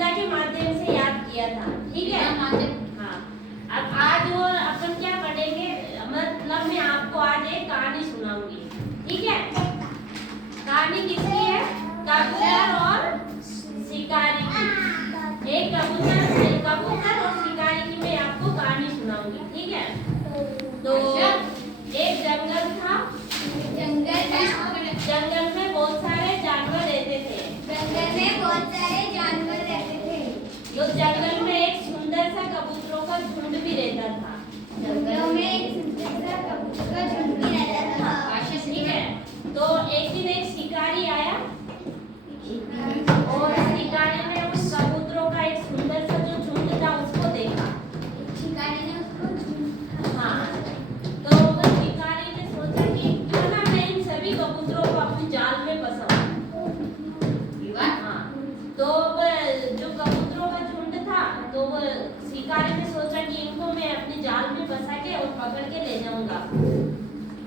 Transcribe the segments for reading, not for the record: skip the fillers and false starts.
कविता के माध्यम से याद किया था, ठीक है। हाँ, अब आज वो अपन क्या पढ़ेंगे, मतलब मैं आपको आज एक कहानी सुनाऊंगी, ठीक है। कहानी किसकी है? कबूतर और शिकारी की। एक कबूतर और शिकारी की मैं आपको कहानी सुनाऊंगी, ठीक है। तो एक जंगल था, जंगल में बहुत सारे जानवर रहते थे। तो जंगल में एक सुंदर सा कबूतरों का झुंड भी रहता था। ठीक है। तो एक दिन एक शिकारी आया और शिकारी ने उस कबूतरों का एक सुंदर सा जो झुंड था उसको देखा। हाँ, तो वो शिकारी ने सोचा कि क्यों ना मैं इन सभी कबूतरों को अपनी जाल में फंसाऊं। हाँ, तो जो कबूतरों का झुंड था, तो वो शिकारी ने सोचा कि इनको मैं अपनी जाल में फंसा के और पकड़ के ले जाऊंगा।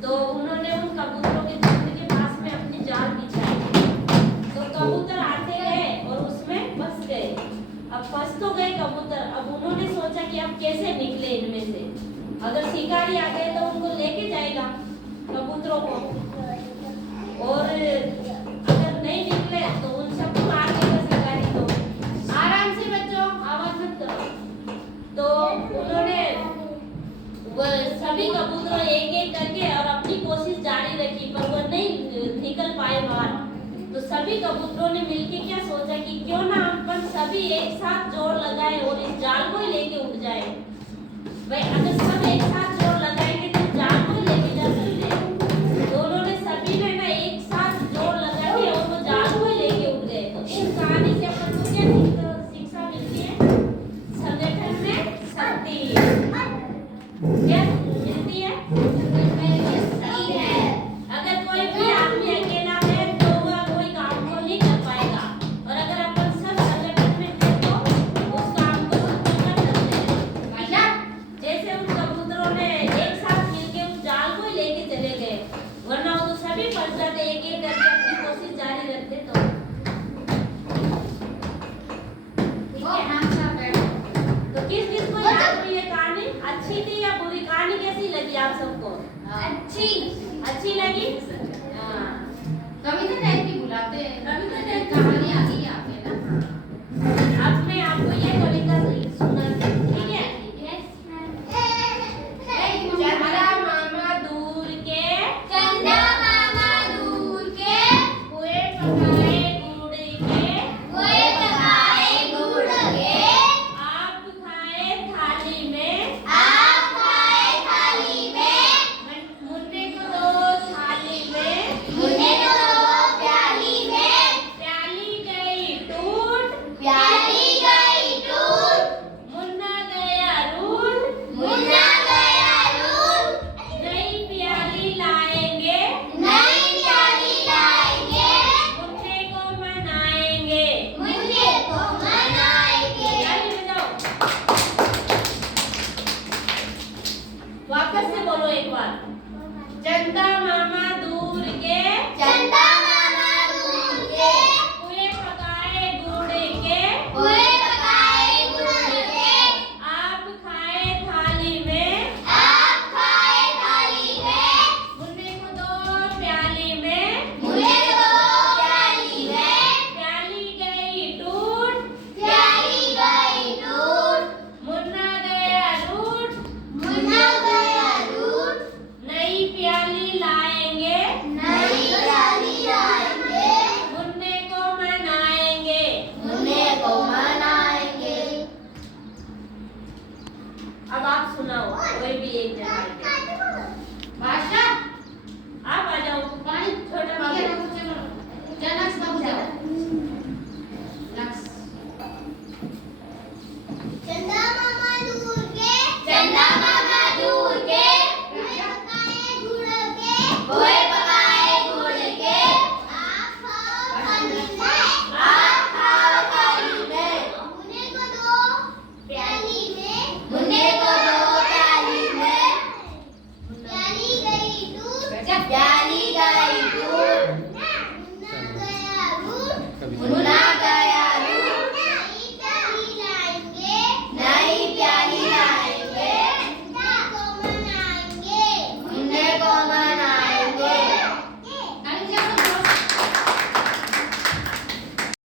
तो उन्होंने उन कबूतरों के झुंड के पास में अपनी जाल बिछाई। तो कबूतर आते गए और उसमें फंस गए। अब फंस तो गए कबूतर, अब उन्होंने सोचा कि अब कैसे निकले इनमें से। अगर शिकारी आ गए तो उनको लेके जाएगा कबूतरों को, और अगर नहीं निकले तो उन सबको मार देगा शिकारी को। आराम से बच्चों, आवाज मत करो। तो उन्होंने वो सभी कबूतरों एक एक करके और अपनी कोशिश जारी रखी, पर वो नहीं निकल पाए बाहर। तो सभी कबूतरों ने मिलकर क्या सोचा कि क्यों ना अपन सभी एक साथ जोर लगाए और इस जाल को ही लेके उड़ जाए। भाई